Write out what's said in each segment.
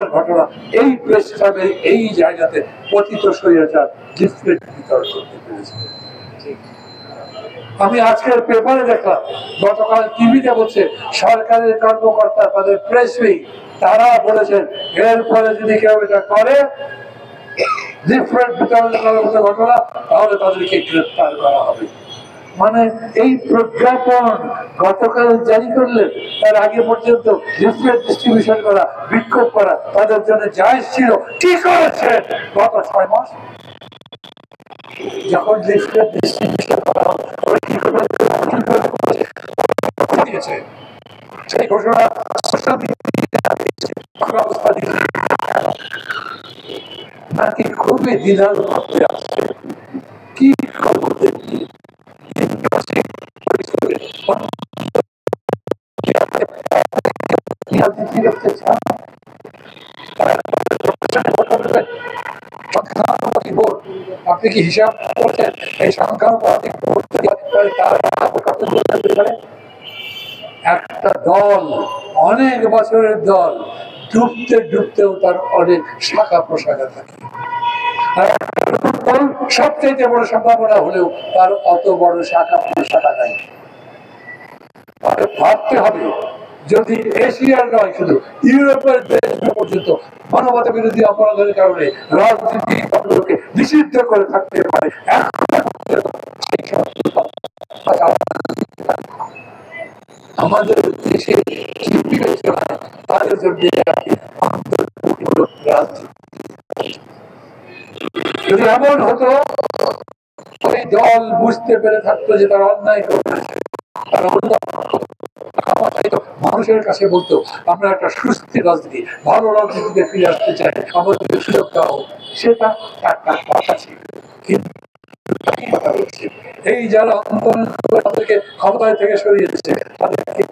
ঘটনা এই প্রেস ক্লাবের এই জায়গাতে পতিত স্বৈরাচার লিফলেট বিতরণ করতে পেরেছে। আমি আজকের পেপারে দেখলাম, গতকাল টিভিতে বলছে সরকারের কর্মকর্তা তাদের প্রেস উইং তারা বলেছেন এরপরে যদি কেউ এটা করে লিফলেট বিতরণ করার মতো ঘটনা তাহলে তাদেরকে গ্রেফতার করা হবে। মানে এই প্রজ্ঞাপন গতকাল জারি করলেন, তার আগে পর্যন্ত লিফলেট ডিস্ট্রিবিউশন করা, বিক্ষোভ করা তাদের জন্য জায়েজ ছিল। কি করেছেন গত 6 মাস? যখন লিফলেট ডিস্ট্রিবিউশন করা সেই ঘোষণা নাকি খুবই দ্বিধার মধ্যে আছে। কি করবো দেখি আপনি কি হিসাব করছেন এই সংখ্যানুপাতিক একটা দল, অনেক বছরের দল, ডুবতে ডুবতেও তার অনেক শাখা প্রশাখা থাকে। সবচেয়ে বড় সম্ভাবনা হলেও তার অত বড় শাখা প্রশাখা নাই। ভাবতে হবে যদি এশিয়ার নয় শুধু ইউরোপের দেশগুলো পর্যন্ত মানবতা বিরোধী অপরাধের কারণে রাজনীতিকে নিষিদ্ধ করে থাকতে পারে, আমাদের দেশে তাদের জন্য যদি এমন হতো ওই দল বুঝতে পেরে থাকতো যে তার অন্যায় করেছে, মানুষের কাছে বলতো আমরা একটা সুস্থির রাজনীতি, ভালো রাজনীতিতে ফিরে আসতে চাই, আমাদের সুযোগ দেওয়া হোক, সেটা একটা কথা ছিল। কিন্তু এই যারা আন্দোলন তাদেরকে ক্ষমতায় থেকে সরিয়ে দিচ্ছে তাদেরকে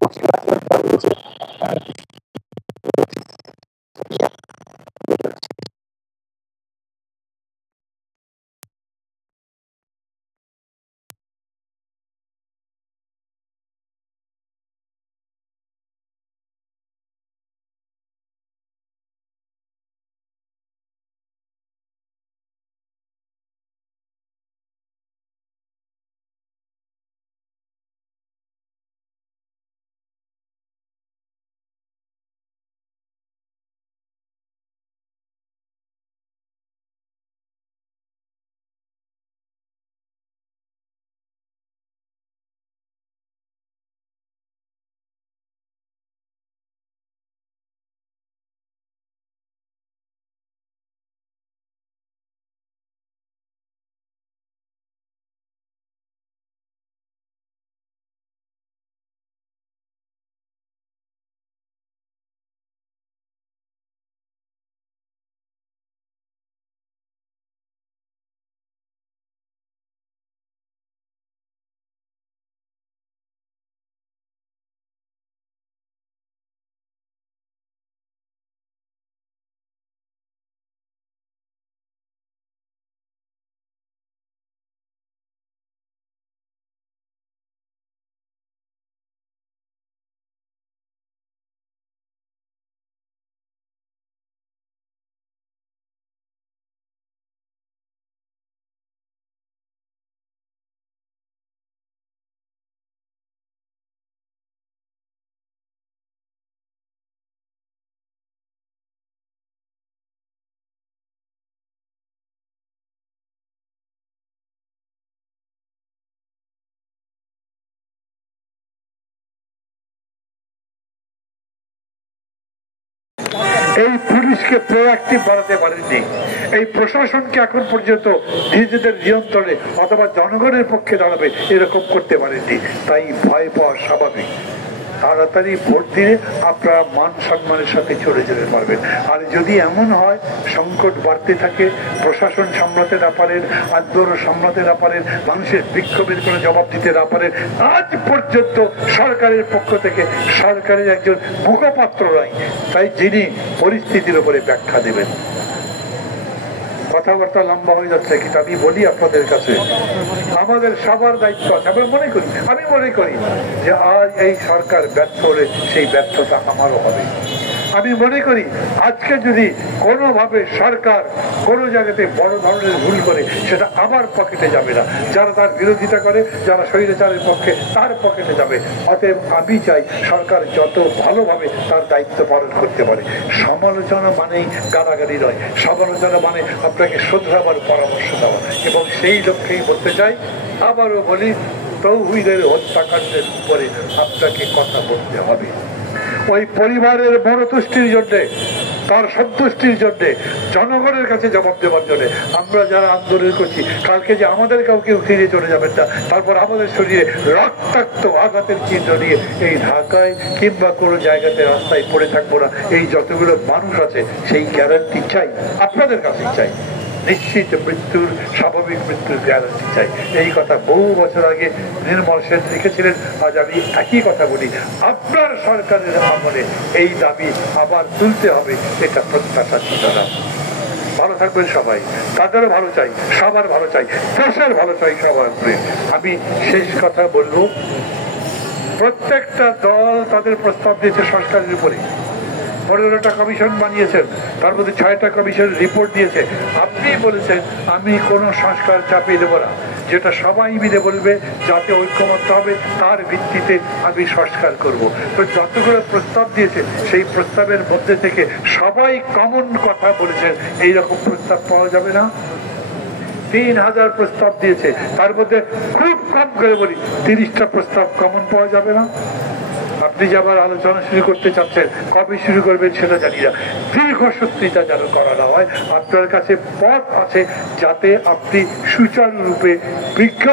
এই পুলিশকে প্রোঅ্যাক্টিভ বাড়াতে পারেননি, এই প্রশাসনকে এখন পর্যন্ত নিজেদের নিয়ন্ত্রণে অথবা জনগণের পক্ষে দাঁড়াবে এরকম করতে পারেননি। তাই ভয় পাওয়া স্বাভাবিক। তাড়াতাড়ি ভোট দিয়ে আপনারা মান সম্মানের সাথে চলে যেতে পারবেন। আর যদি এমন হয় সংকট বাড়তে থাকে, প্রশাসন সামলাতে না পারেন, আন্দোলন সামলাতে না পারেন, মানুষের বিক্ষোভের কোনো জবাব দিতে না পারেন, আজ পর্যন্ত সরকারের পক্ষ থেকে সরকারের একজন মুখপাত্র নাই, তাই যিনি পরিস্থিতির উপরে ব্যাখ্যা দেবেন। কথাবার্তা লম্বা হয়ে যাচ্ছে, কিন্তু আমি বলি আপনাদের কাছে আমাদের সবার দায়িত্ব আছে। আমরা মনে করি, আমি মনে করি যে আজ এই সরকার ব্যর্থ হলে সেই ব্যর্থতা আমারও হবে। আমি মনে করি আজকে যদি কোনোভাবে সরকার কোনো জায়গাতে বড় ধরনের ভুল করে সেটা আবার পকেটে যাবে না, যারা তার বিরোধিতা করে, যারা স্বৈরাচারের পক্ষে তার পকেটে যাবে। অতএব আমি চাই সরকার যত ভালোভাবে তার দায়িত্ব পালন করতে পারে। সমালোচনা মানেই গালাগালি নয়, সমালোচনা মানে আপনাকে শুধরাবার পরামর্শ দেওয়া, এবং সেই লক্ষ্যেই বলতে চাই, আবারও বলি, তৌহিদের হত্যাকাণ্ডের উপরে আপনাকে কথা বলতে হবে। ওই পরিবারের মনোতুষ্টির জন্যে, তার সন্তুষ্টির জন্যে, জনগণের কাছে জবাব দেওয়ার জন্য আমরা যারা আন্দোলন করছি, কালকে যে আমাদের কাউকে উঠিয়ে চলে যাবেন না, তারপর আমাদের শরীরে রক্তাক্ত আঘাতের চিহ্ন নিয়ে এই ঢাকায় কিংবা কোনো জায়গাতে রাস্তায় পড়ে থাকবো না, এই যতগুলো মানুষ আছে সেই গ্যারান্টি চাই, আপনাদের কাছেই চাই। নিশ্চিত মৃত্যুর, স্বাভাবিক মৃত্যুর গ্যারান্টি চাই। এই কথা বহু বছর আগে নির্মল সেন লিখেছিলেন। আজ আমি একই কথা বলি, আপনার সরকারের আমলে এই দাবি আবার তুলতে হবে, এটা প্রত্যাশা ছিল না। ভালো থাকবেন সবাই, তাদেরও ভালো চাই, সবার ভালো চাই, দেশের ভালো চাই সবার উপরে। আমি শেষ কথা বলবো, প্রত্যেকটা দল তাদের প্রস্তাব দিয়েছে সংস্কারের উপরে। 15টা কমিশন বানিয়েছেন, তার মধ্যে 6টা কমিশন রিপোর্ট দিয়েছে। আপনি বলেছেন আমি কোনো সংস্কার চাপিয়ে দেবো না, যেটা সবাই মিলে বলবে, যাতে ঐক্যমত্য হবে তার ভিত্তিতে আমি সংস্কার করব। তো যতগুলো প্রস্তাব দিয়েছে সেই প্রস্তাবের মধ্যে থেকে সবাই কমন কথা বলেছেন, এইরকম প্রস্তাব পাওয়া যাবে না। 3000 প্রস্তাব দিয়েছে, তার মধ্যে খুব কম করে বলি 30টা প্রস্তাব কমন পাওয়া যাবে না। আপনি যে আবার আলোচনা শুরু করতে চাচ্ছেন, কবে শুরু করবেন সেটা জানি না। দীর্ঘসূত্রিতা যেন করা না হয়। আপনার কাছে পথ আছে যাতে আপনি সুচারুরূপে বিজ্ঞান